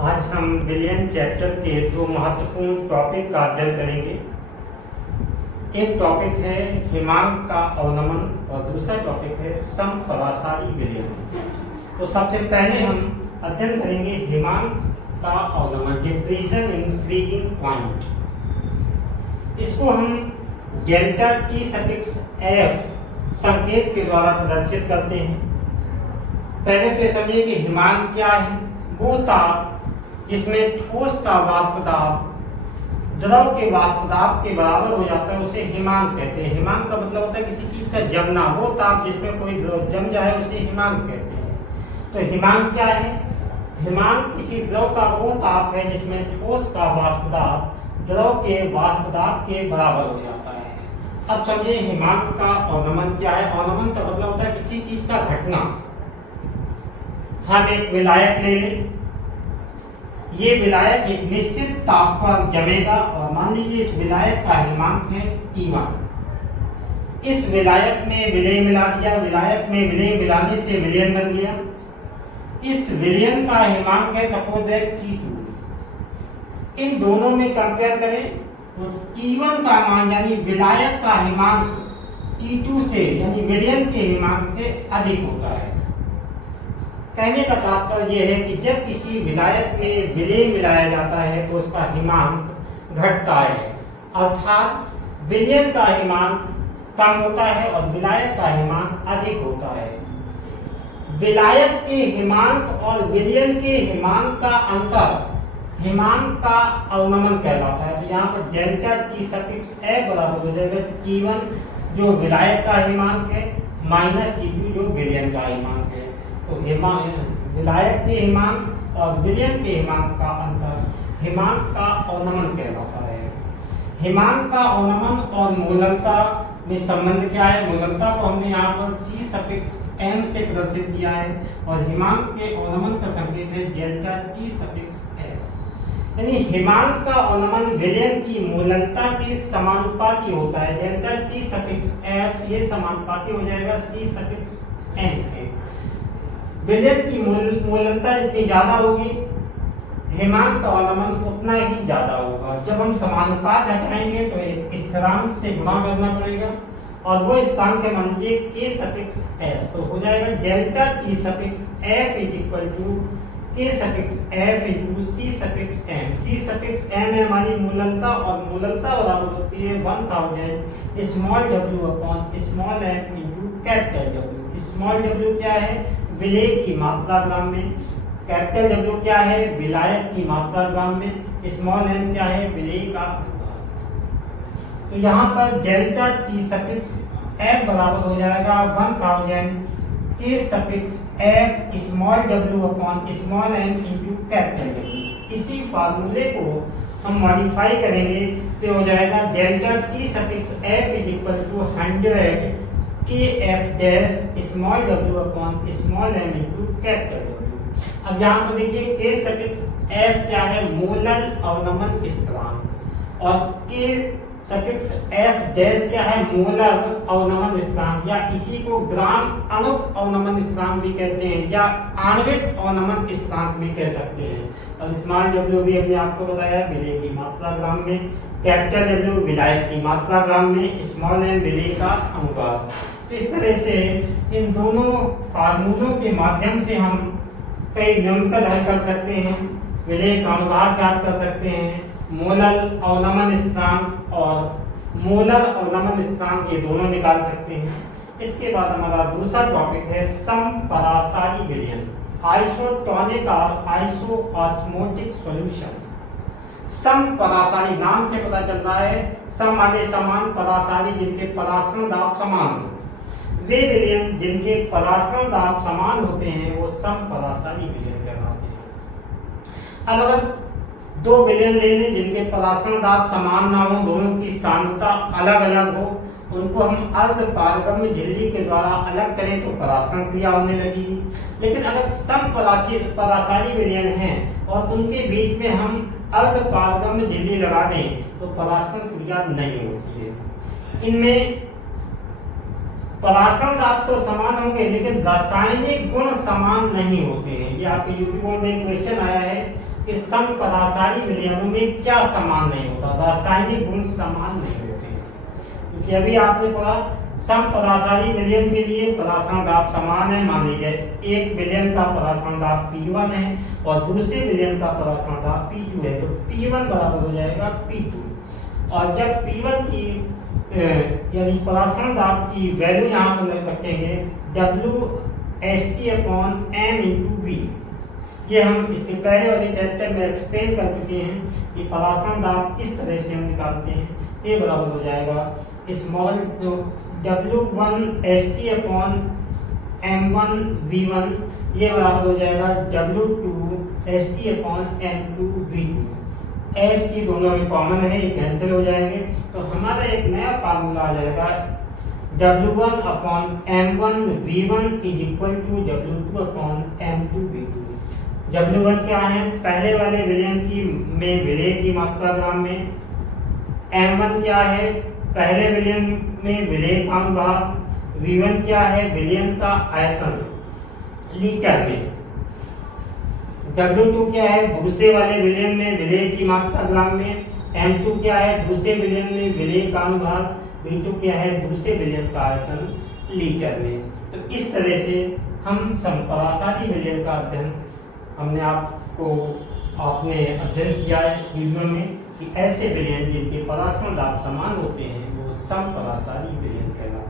आज हम विलियन चैप्टर के दो महत्वपूर्ण टॉपिक का अध्ययन करेंगे। एक टॉपिक है हिमांक का अवनमन और दूसरा टॉपिक है समपरासारी विलयन। तो सबसे पहले हम अध्ययन करेंगे हिमांक का अवनमन, डिक्रीजिंग इंक्रीजिंग पॉइंट। इसको हम डेल्टा टी सफिक्स एफ संकेत के द्वारा प्रदर्शित करते हैं। पहले तो समझिए कि हिमांक क्या है। वो ताप जिसमें ठोस का वाष्प दाब द्रव के वाष्प दाब के बराबर हो जाता है उसे हिमांक कहते हैं। हिमांक का मतलब होता है किसी चीज का जमना। वो ताप जिसमें कोई द्रव जम जाए उसे हिमांक कहते हैं। तो हिमांक क्या है? हिमांक किसी द्रव का वो ताप है जिसमें ठोस का वाष्प दाब द्रव के वाष्प दाब के बराबर हो जाता है। अब समझिए हिमांक का अवनमन क्या है। अवनमन का मतलब होता है किसी चीज का घटना। हम एक विलायक ले लें। ये विलायक एक निश्चित ताप पर जमेगा और मान लीजिए इस विलायक का हिमांक है T1। इस विलायक में विलय मिला दिया। विलायक में विलय मिलाने से विलयन बन गया। इस विलयन का हिमांक है सपोज दैट T2। इन दोनों में कंपेयर करें तो T1 का मान यानी विलायक का हिमांक T2 से यानी विलयन के हिमांक से अधिक होता है। कहने का तात्पर्य यह है कि जब किसी विलायक में विलय मिलाया जाता है तो उसका हिमांक घटता है, अर्थात विलयन का हिमांक कम होता है और विलायक का हिमांक अधिक होता है। विलायक के हिमांक और विलयन के हिमांक का अंतर हिमांक का अवनमन कहलाता है। तो यहाँ पर डेल्टा टी सफिक्स ए बराबर हो जाएगा T1 जो विलायक का हिमांक है माइनस T2 जो विलयन का हिमांक है। तो विलायक के हिमांक और विलयन के हिमांक का अंतर हिमांक का अवनमन कहलाता है। हिमांक का अवनमन और मूललता में संबंध क्या है? मूललता को हमने यहाँ पर C सफिक्स M से प्रदर्शित किया है और हिमांक के अवनमन का संकेत है डेल्टा T सफिक्स F। यानी हिमांक का अवनमन विलयन की मूललता के समानुपाती होता है। डेल्टा T सफिक्स F ये समानुपाती हो जाएगा C सफिक्स M के। विलयन की मूललता जितनी ज्यादा होगी हिमांक का अवनमन उतना ही ज्यादा होगा। जब हम समानुपात हटाएंगे तो एक स्थिरांक से गुणा करना पड़ेगा और वो स्थिरांक के मान लीजिए K सफिक्स F। तो हो जाएगा delta T suffix F is equal to K suffix F into C suffix M। C suffix M है हमारी मूललता और मूललता बराबर होती है 1000 small w upon small m into capital W। Small w क्या है? विलय की मात्रा ग्राम में। कैपिटल W क्या है? विलायक की मात्रा ग्राम में। स्मॉल m क्या है? विलय का अनुपात। तो यहाँ पर डेल्टा T सफिक्स F बराबर हो जाएगा 1000 K suffix F small w upon small m into capital W। इसी फार्मूले को हम मॉडिफाई करेंगे तो हो जाएगा delta T suffix F is equal to 100 KF dash small w upon small m into capital W। अब यहाँ पर देखिए K सफिक्स F क्या है? मोलल अवनमन स्थिरांक और K सफिक्स F डैश क्या है? मोलर अवनमन स्थिरांक या इसी को ग्राम अणुक अवनमन स्थिरांक भी कहते हैं या आणविक अवनमन स्थिरांक भी कह सकते हैं। और स्मॉल w भी हमने आपको बताया विलय की मात्रा ग्राम में, कैपिटल W विलायक की मात्रा ग्राम में, स्मॉल m विलय का अनुपात। तो इस तरह से इन दोनों फार्मूलों के माध्यम से हम कई न्यूनतम हल कर सकते हैं, विलय का अनुपात ज्ञात कर सकते हैं, मोलल अवनमन स्थिरांक और मोलर अवनमन स्थिरांक ये दोनों निकाल सकते हैं। इसके बाद हमारा दूसरा टॉपिक है समपरासारी विलयन, आइसोटोनिक और आइसोऑस्मोटिक सॉल्यूशन। समपरासारी नाम से पता चलता है सम माने समान, परासारी जिनके परासरण दाब समान। वे विलयन जिनके परासरण दाब समान होते हैं वो समपरासारी विलयन कहलाते हैं। अब अगर दो विलयन ले लें जिनके परासरण दाब समान ना हो, दोनों की सांद्रता अलग अलग हो, उनको हम अर्ध पारगम्य झिल्ली के द्वारा अलग करें तो परासरण क्रिया होने लगेगी। लेकिन अगर समपरासारी विलयन हैं और उनके बीच में हम अर्ध पारगम्य झिल्ली लगा दें तो परासरण क्रिया नहीं होती है। इनमें परासरण दाब तो समान होंगे लेकिन रासायनिक गुण समान नहीं होते हैं। ये आपके यूपी बोर्ड में क्वेश्चन आया है कि समपरासारी विलयनों में क्या समान नहीं होता, रासायनिक गुण समान नहीं होते हैं। क्योंकि अभी आपने पढ़ा समपरासारी विलयन के लिए परासरण दाब समान है। मान लीजिए एक विलयन का परासरण दाब P1 है और दूसरे विलयन का परासरण दाब P2 है, तो P1 बराबर हो जाएगा P2। और जब P1 की यानी परासरण दाब की वैल्यू यहाँ पर रखेंगे WST/m/V। ये हम इसके पहले वाले चैप्टर में एक्सप्लेन कर चुके हैं कि परासरण दाब किस तरह से हम निकालते हैं। ये बराबर हो जाएगा स्मॉल W1ST/m1V1, ये बराबर हो जाएगा W2ST/m2V2। एस की दोनों में कॉमन है, ये कैंसिल हो जाएंगे, तो हमारा एक नया फार्मूला आ जाएगा W1/m1V1 is equal to W2/m2V2। W1 क्या है, पहले वाले विलयन की में विलेय की मात्रा ग्राम में। M1 क्या है, पहले विलयन में विलेय का अनुभाग। V1 क्या है, विलयन का आयतन लीटर में। W2 क्या है, दूसरे वाले विलयन में विलेय की मात्रा ग्राम में। M2 क्या है, दूसरे विलयन में विलेय का अनुभाग। V2 क्या है, दूसरे विलयन का आयतन लीटर में। तो इस तरह से हम समपरासारी विलयन का अध्ययन आपने अध्ययन किया है इस वीडियो में कि ऐसे विलयन जिनके परासरण दाब समान होते हैं वो समपरासारी विलयन कहलाते हैं।